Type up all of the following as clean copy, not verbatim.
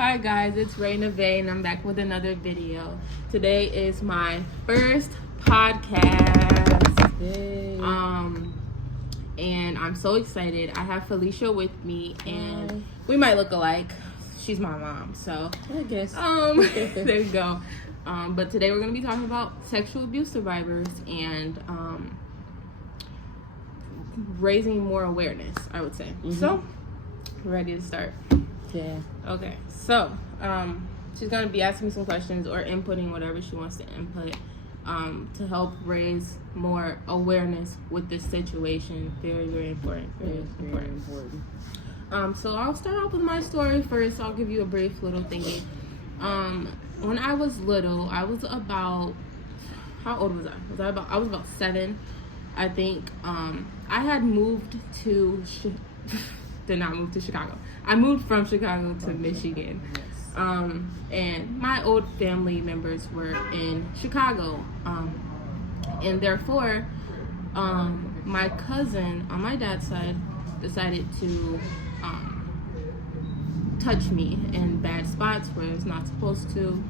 Hi guys, it's Raina Vay and I'm back with another video. Today is my first podcast. Yay. And I'm so excited. I have Felicia with me and we might look alike. She's my mom, so I guess. there you go. But today we're gonna be talking about sexual abuse survivors and raising more awareness, I would say. Mm-hmm. So, ready to start? Yeah. Okay, so she's gonna be asking me some questions or inputting whatever she wants to input to help raise more awareness with this situation. Very, very important. Very important. So I'll start off with my story first. I'll give you a brief little thingy. When I was little, I was about, how old was I? I was about 7, I think. I had moved to. Did not move to Chicago. I moved from Chicago to Michigan. And my old family members were in Chicago. And therefore, my cousin on my dad's side decided to touch me in bad spots where it's not supposed to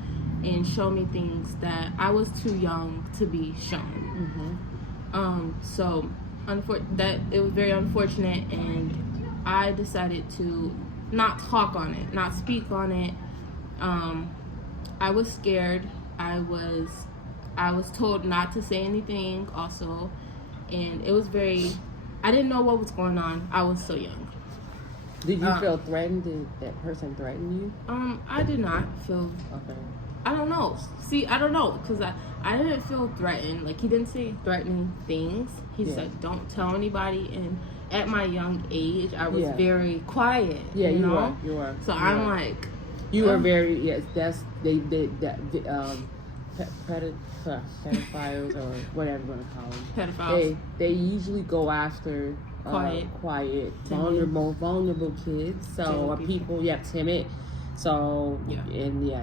and show me things that I was too young to be shown. So that it was very unfortunate, and I decided to not talk on it, not speak on it. I was scared. I was told not to say anything also, and it was I didn't know what was going on. I was so young. Did you feel threatened? Did that person threaten you? I did not feel. Okay. I don't know. See, I don't know, because I didn't feel threatened. Like, he didn't say threatening things. He said, don't tell anybody. And at my young age, I was very quiet. Yeah, you know? were. You were. So I'm like, you were very, yes, that's, pedophiles or whatever you want to call them. Pedophiles. They usually go after quiet, vulnerable kids. So, or people, timid. So,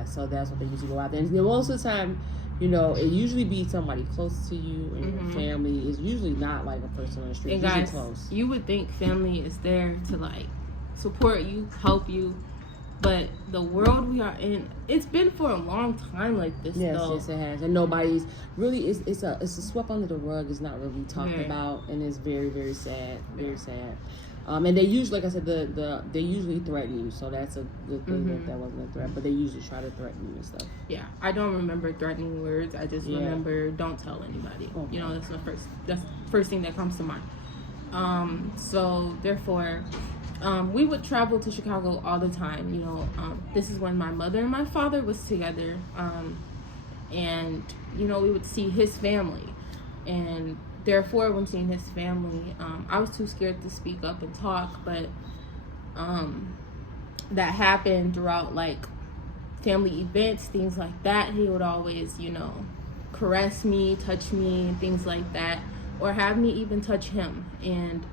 so that's what they usually go out there. And most of the time, it usually be somebody close to you and your family. It's usually not like a person on the street. And it's guys, close. You would think family is there to like support you, help you, but the world we are in, it's been for a long time like this. Yes, though. Yes, it has, and nobody's really. It's a swept under the rug. It's not really talked about, and it's very, very sad. Very sad. And they usually, like I said, they usually threaten you. So that's a good thing that wasn't a threat. But they usually try to threaten you and stuff. Yeah, I don't remember threatening words. I just remember don't tell anybody. Okay. That's the first thing that comes to mind. So therefore, we would travel to Chicago all the time. This is when my mother and my father was together, and we would see his family, and therefore, when seeing his family, I was too scared to speak up and talk, but that happened throughout, like, family events, things like that. He would always, caress me, touch me, and things like that, or have me even touch him. And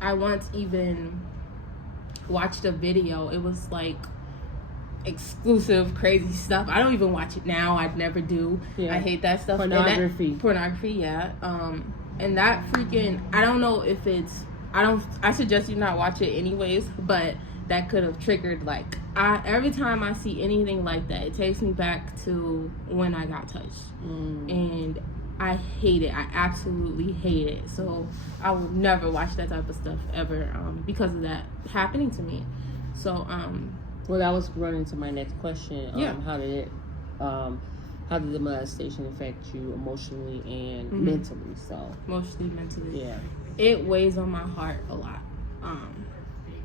I once even watched a video. It was, like, exclusive crazy stuff. I don't even watch it now. I'd never do. I hate that stuff. Pornography, and that freaking, I don't know if I suggest you not watch it anyways, but that could have triggered, like, every time I see anything like that, it takes me back to when I got touched. And I hate it. I absolutely hate it. So I will never watch that type of stuff ever, because of that happening to me. So well, that was running to my next question. How did the molestation affect you emotionally and mentally? So emotionally, mentally, yeah, it weighs on my heart a lot.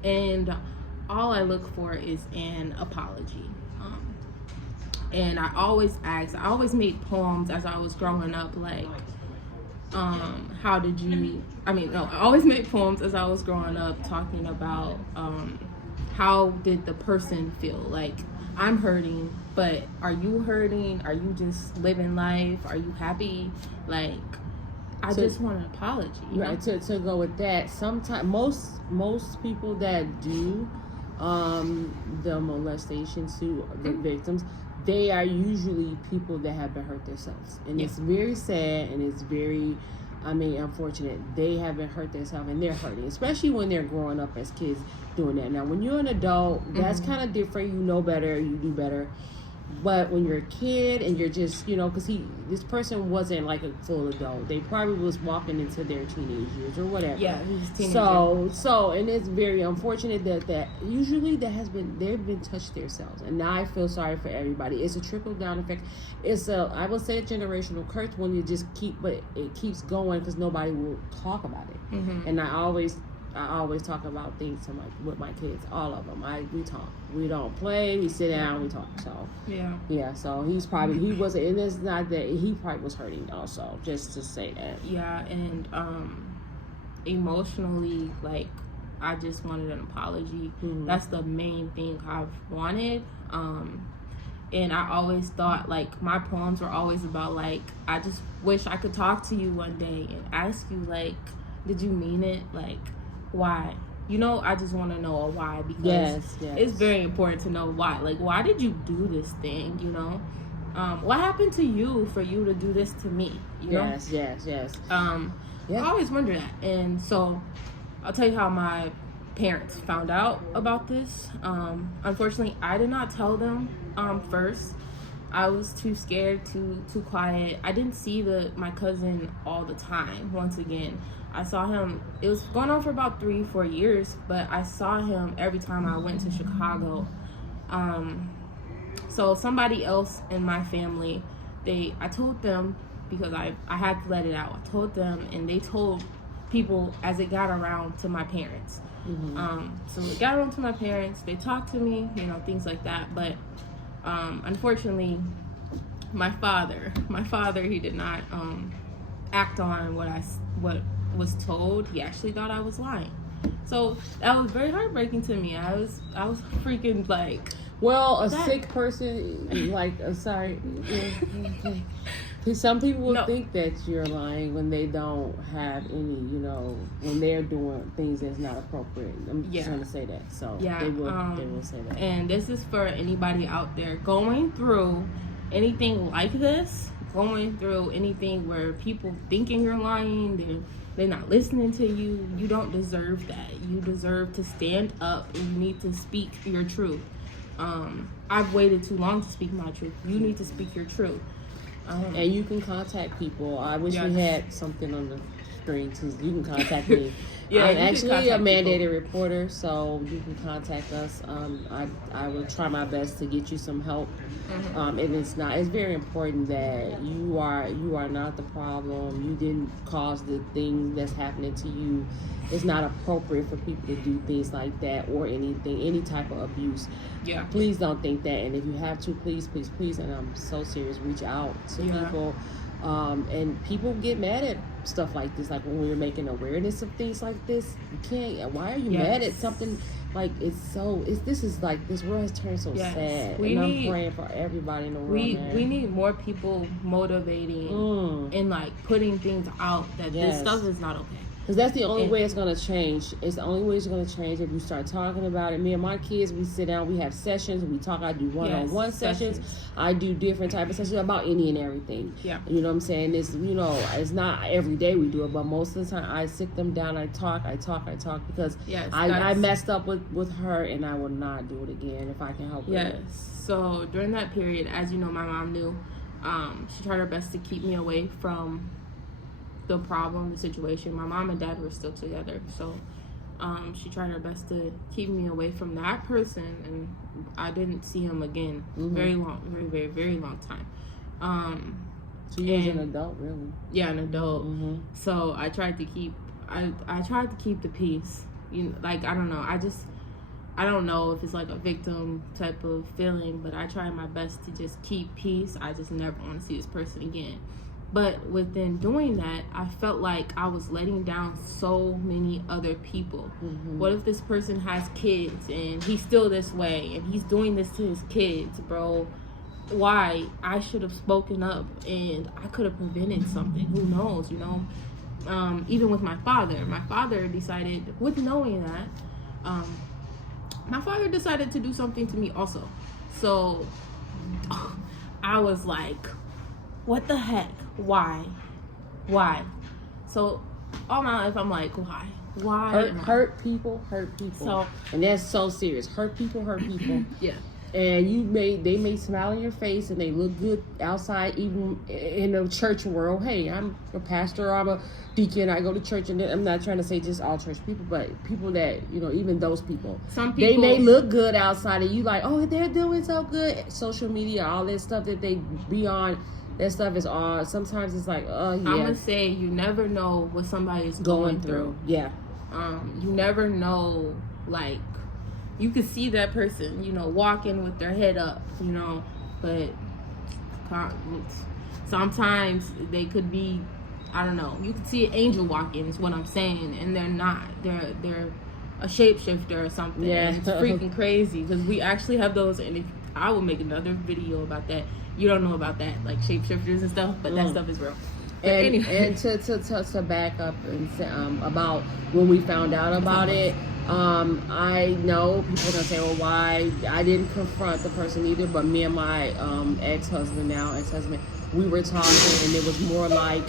And all I look for is an apology. And I always made poems as I was growing up, like, how did you? I always made poems as I was growing up, talking about how did the person feel? Like, I'm hurting, but are you hurting? Are you just living life? Are you happy? Like, I just want an apology. Right, to go with that, sometimes most people that do the molestation to the victims, they are usually people that have been hurt themselves. And it's very sad, and it's very unfortunate. They haven't hurt themselves and they're hurting, especially when they're growing up as kids. doing that. Now, when you're an adult, that's kind of different. You know better. You do better. But when you're a kid and you're just, because this person wasn't like a full adult. They probably was walking into their teenage years or whatever. Yeah, he's teenager. So, and it's very unfortunate that usually they've been touched themselves. And now I feel sorry for everybody. It's a trickle down effect. I would say a generational curse when you just but it keeps going because nobody will talk about it. And I always talk about things with my kids, all of them. We talk. We don't play. We sit down. We talk. So yeah. So he wasn't. And it's not that he probably was hurting also. Just to say that. Yeah, and emotionally, like I just wanted an apology. That's the main thing I've wanted. And I always thought like my poems were always about like I just wish I could talk to you one day and ask you like, did you mean it? Like, why? I just want to know a why because it's very important to know why. Like, why did you do this thing? What happened to you for you to do this to me? Yes. I always wonder that, and so I'll tell you how my parents found out about this. Unfortunately, I did not tell them first. I was too scared, too quiet. I didn't see my cousin all the time. Once again, I saw him. It was going on for about 3-4 years, but I saw him every time I went to Chicago. So somebody else in my family, I told them because I had to let it out. I told them, and they told people as it got around to my parents. So it got around to my parents. They talked to me, things like that. But unfortunately, my father, he did not act on what was told. He actually thought I was lying. So that was very heartbreaking to me. I was freaking like. Well, sick person, like, sorry. Some people will think that you're lying when they don't have any, when they're doing things that's not appropriate. I'm just trying to say that. So they will say that. And this is for anybody out there going through anything like this, going through anything where people thinking you're lying, they're not listening to you. You don't deserve that. You deserve to stand up and you need to speak your truth. I've waited too long to speak my truth. You need to speak your truth. And you can contact people. I wish we had something on the screen too. You can contact me. I'm actually a mandated reporter, so you can contact us. I will try my best to get you some help. And it's very important that you are not the problem. You didn't cause the thing that's happening to you. It's not appropriate for people to do things like that or any type of abuse. Yeah. Please don't think that. And if you have to, please, and I'm so serious, reach out to people. And people get mad at stuff like this, like when we're making awareness of things like this. You can't. Why are you mad at something like this world has turned so sad. I'm praying for everybody in the world. We need more people motivating and like putting things out that this stuff is not okay. Because that's the only way it's going to change. It's the only way it's going to change if you start talking about it. Me and my kids, we sit down, we have sessions, we talk. I do one-on-one sessions. I do different type of sessions about any and everything. Yeah. You know what I'm saying? It's not every day we do it, but most of the time I sit them down, I talk because I messed up with her and I will not do it again if I can help it. Yes. So during that period, as you know, my mom knew, she tried her best to keep me away from the problem, the situation. My mom and dad were still together, so she tried her best to keep me away from that person, and I didn't see him again very very long time. So you was an adult, really? Yeah, an adult. So I tried to keep the peace. Like I don't know. I don't know if it's like a victim type of feeling, but I tried my best to just keep peace. I just never want to see this person again. But within doing that, I felt like I was letting down so many other people. What if this person has kids and he's still this way and he's doing this to his kids, bro? Why? I should have spoken up and I could have prevented something. Who knows, even with my father decided, with knowing that, my father decided to do something to me also. So I was like, what the heck? Why? So all my life I'm like, Why? Hurt people. So, and that's so serious. Hurt people. Yeah. And they may smile in your face and they look good outside, even in the church world. Hey, I'm a pastor, I'm a deacon, I go to church, and I'm not trying to say just all church people, but people that, even those people. Some people, they may look good outside and you like, oh, they're doing so good. Social media, all that stuff that they be on, that stuff is on. Sometimes it's like, yeah. I'm gonna say you never know what somebody is going through. Yeah. You never know, like, you could see that person, walking with their head up, but sometimes they could be, I don't know, you could see an angel walking is what I'm saying, and they're not. They're a shapeshifter or something. Yeah. And it's freaking crazy, because we actually have those, and I will make another video about that. You don't know about that, like shapeshifters and stuff, but that stuff is real. But anyway. And to back up and say, about when we found out about it, I know people are gonna say, well, why I didn't confront the person either, but me and my ex-husband, we were talking, and it was more like,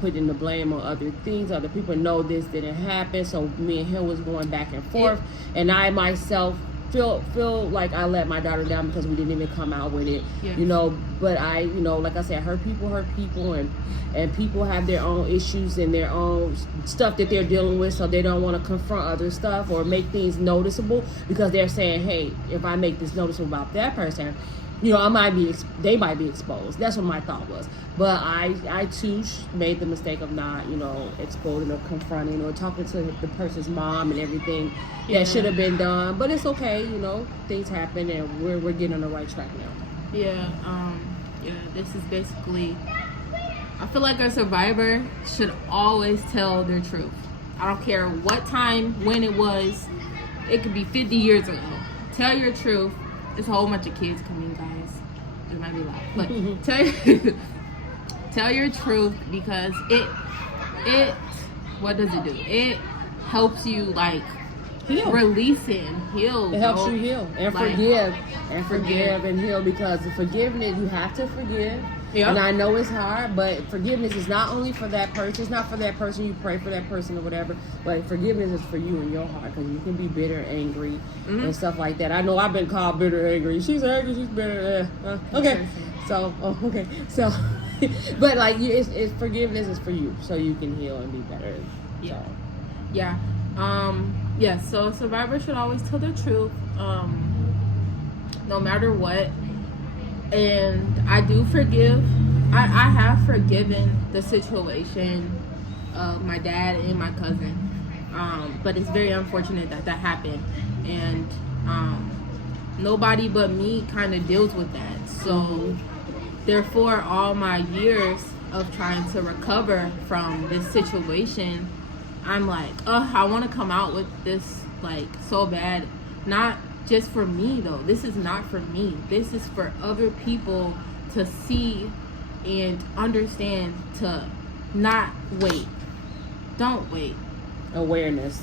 putting the blame on other things. Other people know this didn't happen, so me and him was going back and forth, and I myself feel like I let my daughter down because we didn't even come out with it, but I, like I said, hurt people, and people have their own issues and their own stuff that they're dealing with, so they don't want to confront other stuff or make things noticeable, because they're saying, hey, if I make this noticeable about that person, they might be exposed. That's what my thought was. But I too made the mistake of not, exposing or confronting or talking to the person's mom and everything that should have been done. But it's okay, things happen, and we're getting on the right track now. Yeah, this is basically, I feel like a survivor should always tell their truth. I don't care what time, when it was. It could be 50 years ago. Tell your truth. There's a whole bunch of kids coming, guys. It might be loud, but tell your truth, because it what does it do? It helps you, like, heal. Release it and heal. It helps you heal and forgive and heal, because the forgiveness, you have to forgive. Yep. And I know it's hard, but forgiveness is not only for that person. It's not for that person. You pray for that person or whatever, but forgiveness is for you in your heart, because you can be bitter, angry, and stuff like that. I know I've been called bitter, angry. She's angry, she's bitter. Okay. So, okay. So, but like, it's forgiveness is for you, so you can heal and be better. Yeah. So. Yeah. Yeah. So a survivor should always tell the truth, no matter what. And I do forgive. I have forgiven the situation of my dad and my cousin. But it's very unfortunate that happened. And nobody but me kind of deals with that. So therefore, all my years of trying to recover from this situation, I'm like, I want to come out with this, like, so bad. Not just for me, though. This is not for me. This is for other people to see and understand, to not wait. Don't wait. Awareness.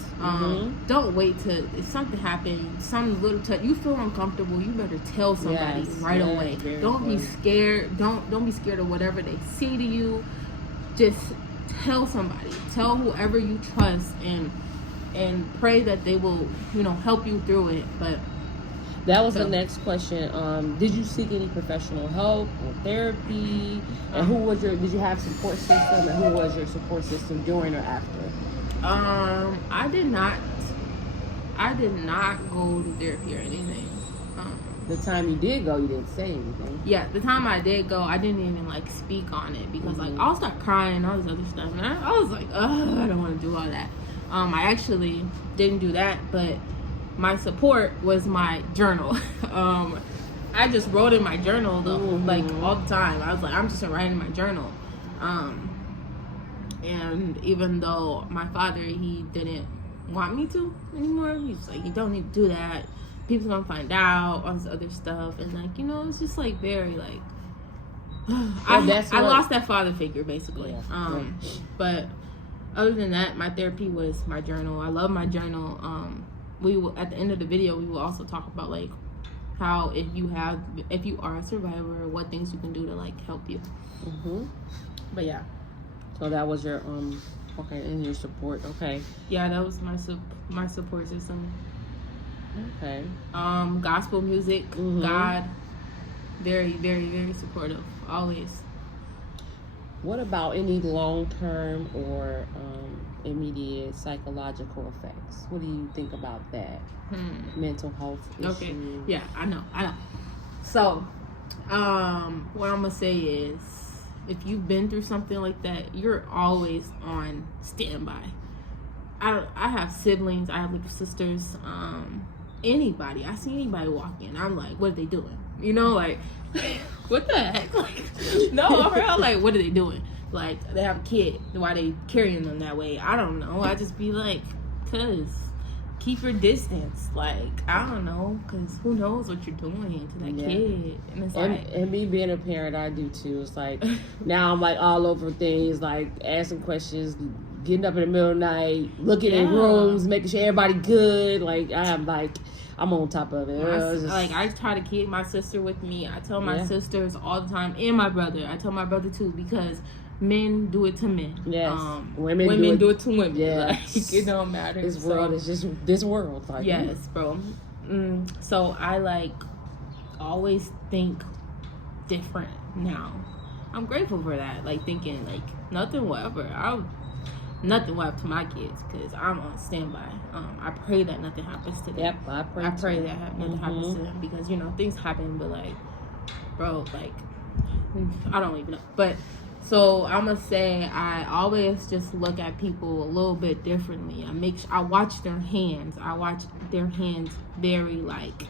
Don't wait till if something happens, some little touch, you feel uncomfortable, you better tell somebody right away. Don't be scared. Don't be scared of whatever they say to you. Just tell somebody. Tell whoever you trust, and pray that they will, help you through it. But that was the next question. Did you seek any professional help or therapy? And did you have support system? And who was your support system during or after? I did not go to therapy or anything. The time you did go, you didn't say anything. Yeah, the time I did go, I didn't even speak on it, because I'll start crying and all this other stuff, and I was like, I don't want to do all that. I actually didn't do that, but my support was my journal. I just wrote in my journal though, all the time. I was like, I'm just gonna write in my journal. And even though my father, he didn't want me to anymore, he was like, you don't need to do that. People's gonna find out, all this other stuff. And it's just very I lost that father figure, basically. But other than that, my therapy was my journal. I love my journal. We will, at the end of the video, we will also talk about how if you are a survivor, what things you can do to help you. Mm-hmm. But yeah. So that was your Okay, and your support. Okay. Yeah, that was my support system. Okay. Gospel music. Mm-hmm. God, very, very, very supportive. Always. What about any long-term or immediate psychological effects? What do you think about that? Mental health issues. Okay. Yeah, I know. So, what I'm gonna say is, if you've been through something like that, you're always on standby. I have siblings. I have little sisters. Anybody. I see anybody walk in, I'm like, what are they doing? You know, like, what the heck? Like, no, I'm like, what are they doing? Like, they have a kid. Why are they carrying them that way? I don't know. I just be like, cause keep your distance. Like, I don't know, because who knows what you're doing to that kid. And it's and me being a parent, I do too. It's like, now I'm like all over things, like asking questions, getting up in the middle of the night, looking in rooms, making sure everybody good. Like, I'm on top of it. I try to keep my sister with me. I tell my sisters all the time, and my brother. I tell my brother too, because men do it to men. Yes. Women do it to women. Yes. Like, it don't matter. This world is just this world. Like, yes, bro. So I like always think different now. I'm grateful for that. Like, thinking like nothing will happen to my kids, because I'm on standby. I pray that nothing happens to them. Yep, I pray that nothing happens to them, because things happen, but like, bro, like, I don't even know. But so I'm gonna say I always just look at people a little bit differently. I watch their hands. I watch their hands very, like,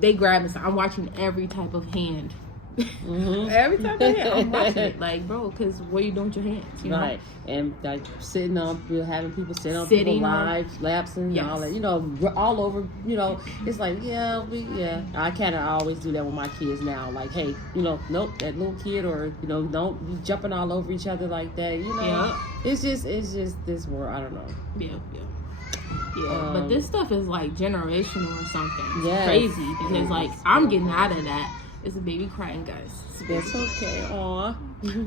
they grab me. So I'm watching every type of hand. Every type of hand, I'm watching it. Like, bro, because what are you doing with your hands? You know? Right. And like having people sit on people's lives, laps and all that, all over, it's like, I kind of always do that with my kids now. Like, hey, nope, that little kid, or, don't be jumping all over each other like that, It's just this world, I don't know. Yeah, but this stuff is like generational or something. It's crazy, because like, I'm getting out of that. It's a baby crying, guys. That's okay. Aw.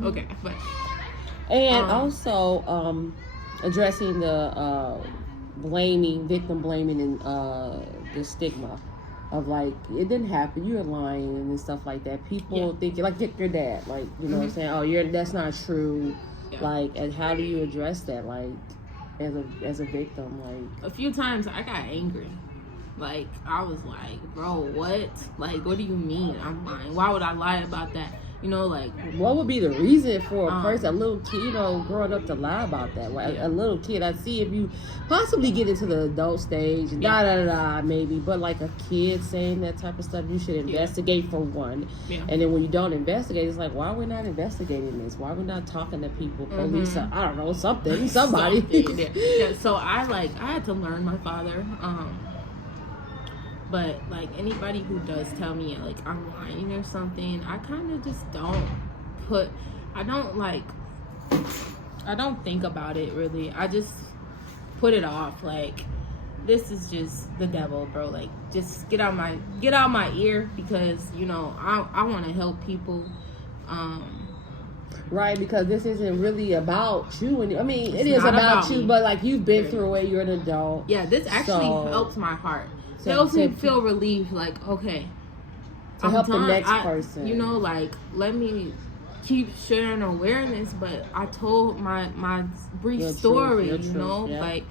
Okay, but and also addressing the victim blaming, and the stigma of, like, it didn't happen, you're lying and stuff like that. People thinking, like, get your dad, like, what I'm saying, that's not true. Like, and how do you address that, like, as a victim? Like, a few times I got angry. Like, I was like, bro, what? Like, what do you mean I'm lying? Why would I lie about that? Like, what would be the reason for a person, a little kid, growing up, to lie about that? Like, a little kid, I see if you possibly get into the adult stage, maybe, but like a kid saying that type of stuff, you should investigate for one. And then when you don't investigate, it's like, why are we not investigating this? Why are we not talking to people, police, I don't know, somebody. So I had to learn my father. But like, anybody who does tell me like I'm lying or something, I kind of just don't think about it really. I just put it off. Like, this is just the devil, bro. Like, just get out my ear, because I want to help people. Right, because this isn't really about you. And I mean, it is about you, but like, you've been through it. You're an adult. Yeah, this actually helps my heart. It helps me feel relieved, like, okay, to help the next person. Like, let me keep sharing awareness. But I told my brief story, like,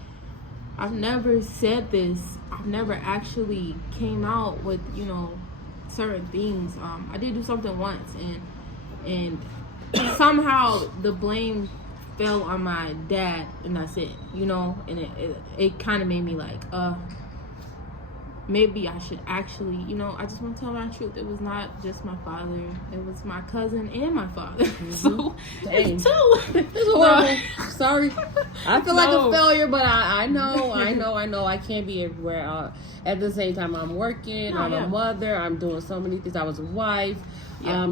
I've never said this. I've never actually came out with, certain things. I did do something once, and somehow the blame fell on my dad, and that's it, and it kind of made me like, maybe I should actually, I just want to tell my truth. It was not just my father. It was my cousin and my father. So, it's two. It's horrible. Sorry. I feel like a failure, but I know. I can't be everywhere. At the same time, I'm working. I'm a mother. I'm doing so many things. I was a wife. I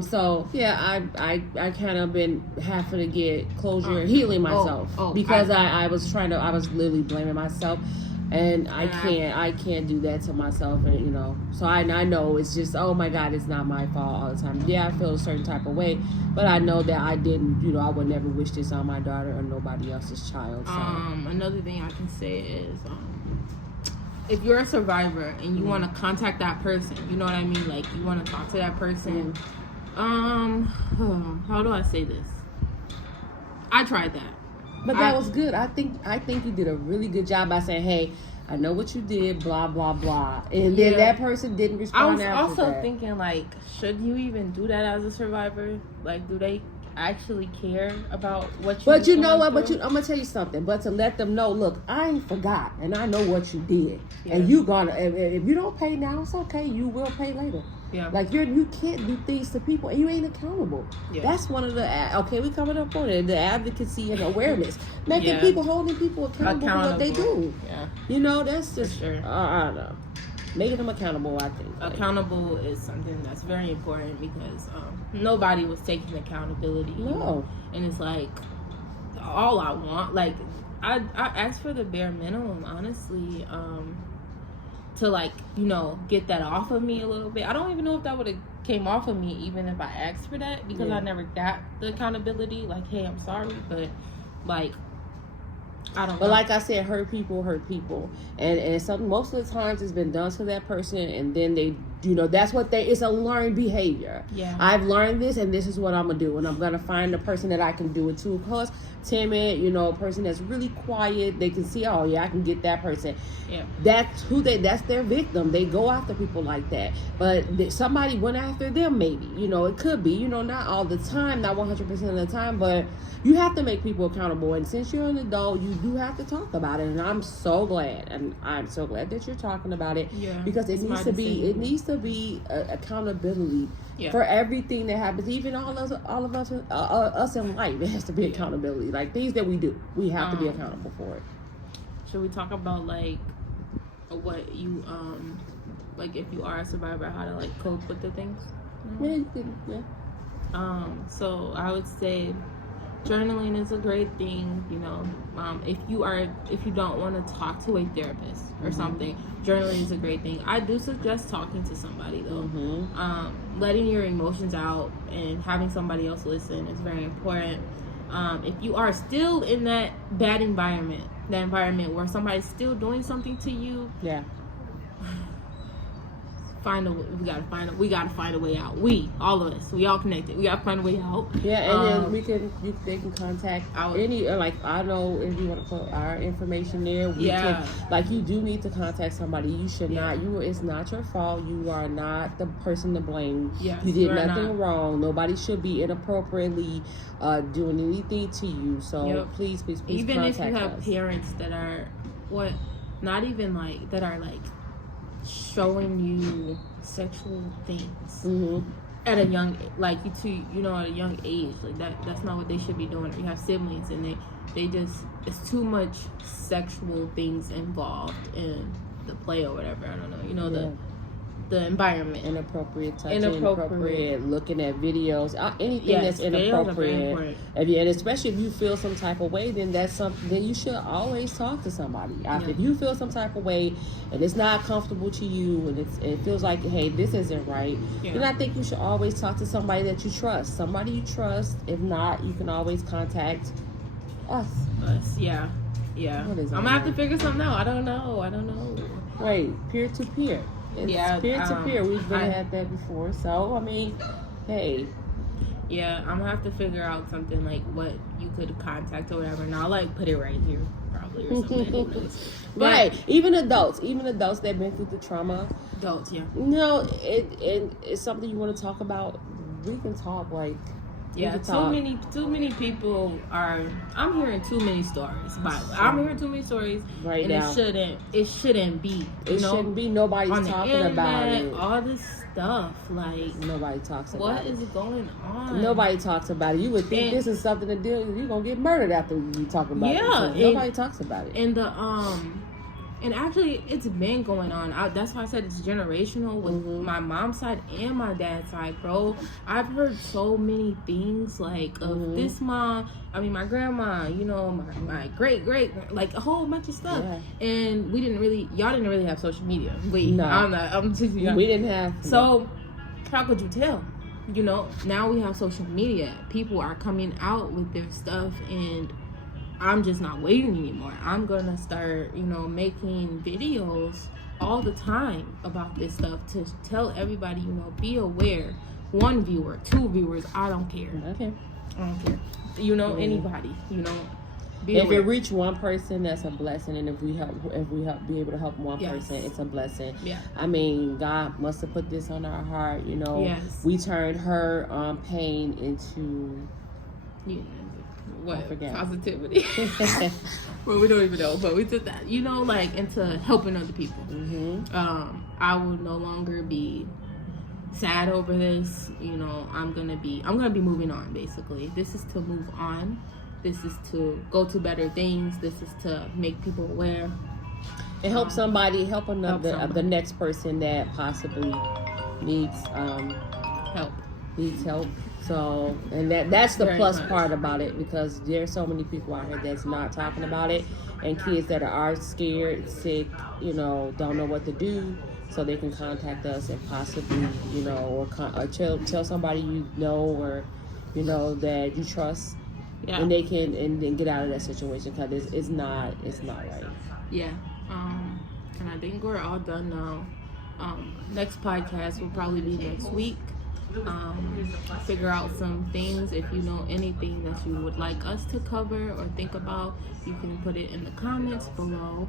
kind of been having to get closure and healing myself, because I was literally blaming myself. And I can't do that to myself, and you know, so I know it's just, oh my God, it's not my fault all the time. Yeah, I feel a certain type of way, but I know that I didn't, you know, I would never wish this on my daughter or nobody else's child. So. Another thing I can say is, if you're a survivor and you want to contact that person, you know what I mean? Like, you want to talk to that person. How do I say this? I tried that. But that was good. I think you did a really good job by saying, hey, I know what you did, blah, blah, blah. And then that person didn't respond after that. I was also thinking, like, should you even do that as a survivor? Like, do they actually care about what you But you know what? But I'm going to tell you something. But to let them know, look, I ain't forgot. And I know what you did. Yeah. And you gonna, if you don't pay now, it's okay. You will pay later. Yeah. Like, you can't do things to people and you ain't accountable. Yeah. That's one of the, okay, we coming up on it, the advocacy and awareness. Making people, holding people accountable for what they do. Yeah. You know, that's just, sure. I don't know. Making them accountable, I think. Accountable is something that's very important because nobody was taking accountability. No. You know? And it's like, all I want, like, I asked for the bare minimum, honestly, to, like, you know, get that off of me a little bit. I don't even know if that would have came off of me even if I asked for that, because I never got the accountability. Like, hey, I'm sorry, but, like, I don't know. But like I said, hurt people. And something, most of the times it's been done to that person, and then they, you know, that's what it's a learned behavior. Yeah. I've learned this, and this is what I'm going to do. And I'm going to find a person that I can do it to. Of course, timid, you know, a person that's really quiet. They can see, oh, yeah, I can get that person. Yeah. That's their victim. They go after people like that. But somebody went after them, maybe. You know, it could be, you know, not all the time, not 100% of the time, but you have to make people accountable. And since you're an adult, you do have to talk about it. And I'm so glad that you're talking about it. Yeah, because it needs to be accountability for everything that happens. Even all of us in life, it has to be accountability. Like, things that we do, we have to be accountable for it. Should we talk about, like, what you like, if you are a survivor, how to, like, cope with the things? Yeah, you can. So I would say journaling is a great thing, you know. If you don't want to talk to a therapist or something, journaling is a great thing. I do suggest talking to somebody, though. Letting your emotions out and having somebody else listen is very important. If you are still in that bad environment, that environment where somebody's still doing something to you, we gotta find a way out. All of us, we all connected. We gotta find a way out. Yeah, and then they can contact any, like, I know if you want to put our information there, we can, like, you do need to contact somebody. You should not. It's not your fault. You are not the person to blame. Yes, you did nothing wrong. Nobody should be inappropriately doing anything to you. So please even contact if you have us. Parents that are that are like showing you sexual things at a young, like, at a young age, like that's not what they should be doing. You have siblings and they just, it's too much sexual things involved in the play or whatever. I don't know, you know, the environment, inappropriate touching, inappropriate looking at videos, anything that's inappropriate. And especially if you feel some type of way, then that's something. Then you should always talk to somebody. If you feel some type of way and it's not comfortable to you, and it feels like, hey, this isn't right, then I think you should always talk to somebody that you trust. Somebody you trust. If not, you can always contact us. Yeah. I'm gonna have to figure something out. I don't know. Right, peer to peer. It's peer to peer. We've had that before. So, I mean, hey. Yeah, I'm gonna have to figure out something, like, what you could contact or whatever, and I'll, like, put it right here, probably, or something. Right. Even adults that have been through the trauma. Adults, yeah. No, it's something you want to talk about. We can talk, like. Too many people are. I'm hearing too many stories. I'm hearing too many stories right and now. It shouldn't be. Shouldn't be. Nobody's talking internet, about it. All this stuff, like, nobody talks about what is going on. Nobody talks about it. You would think this is something to do. You're gonna get murdered after you talk about it. So nobody talks about it. And And actually, it's been going on. That's why I said it's generational with my mom's side and my dad's side, bro. I've heard so many things, like, of this mom, my grandma, you know, my great, like, a whole bunch of stuff. Yeah. And y'all didn't really have social media. No. I'm just young. We didn't have. So, how could you tell? You know, now we have social media. People are coming out with their stuff, and I'm just not waiting anymore. I'm gonna start, you know, making videos all the time about this stuff to tell everybody, you know, be aware. 1 viewer, 2 viewers, I don't care. Okay. I don't care. You know, anybody, you know. If it reach one person, that's a blessing, and if we help be able to help one person, it's a blessing. Yeah. I mean, God must have put this on our heart. You know, yes. We turned her pain into positivity. Well, we don't even know, but we took that, you know, like, into helping other people. I will no longer be sad over this. You know, I'm gonna be moving on. Basically, this is to move on. This is to go to better things. This is to make people aware. And help somebody, the next person that possibly needs help. So, and that's the plus part about it, because there's so many people out here that's not talking about it, and kids that are scared, sick, you know, don't know what to do. So they can contact us and possibly, you know, or tell somebody you know, or, you know, that you trust. Yeah. And they can and get out of that situation, because it's not right. Yeah. And I think we're all done now. Next podcast will probably be next week. Figure out some things. If you know anything that you would like us to cover or think about, you can put it in the comments below.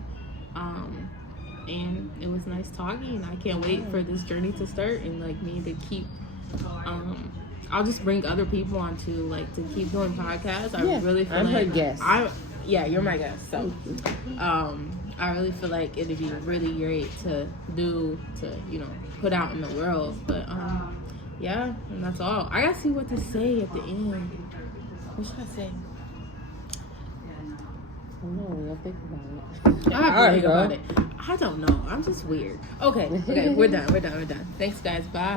And it was nice talking. I can't wait for this journey to start, and like me to keep I'll just bring other people on to, like, to keep doing podcasts. I really feel I'm her guest. You're my guest. So, I really feel like it'd be really great to you know, put out in the world. But yeah, and that's all. I gotta see what to say at the end. What should I say? I'll think about it. I have to think about it. I don't know. I'm just weird. Okay, we're done. Thanks, guys. Bye.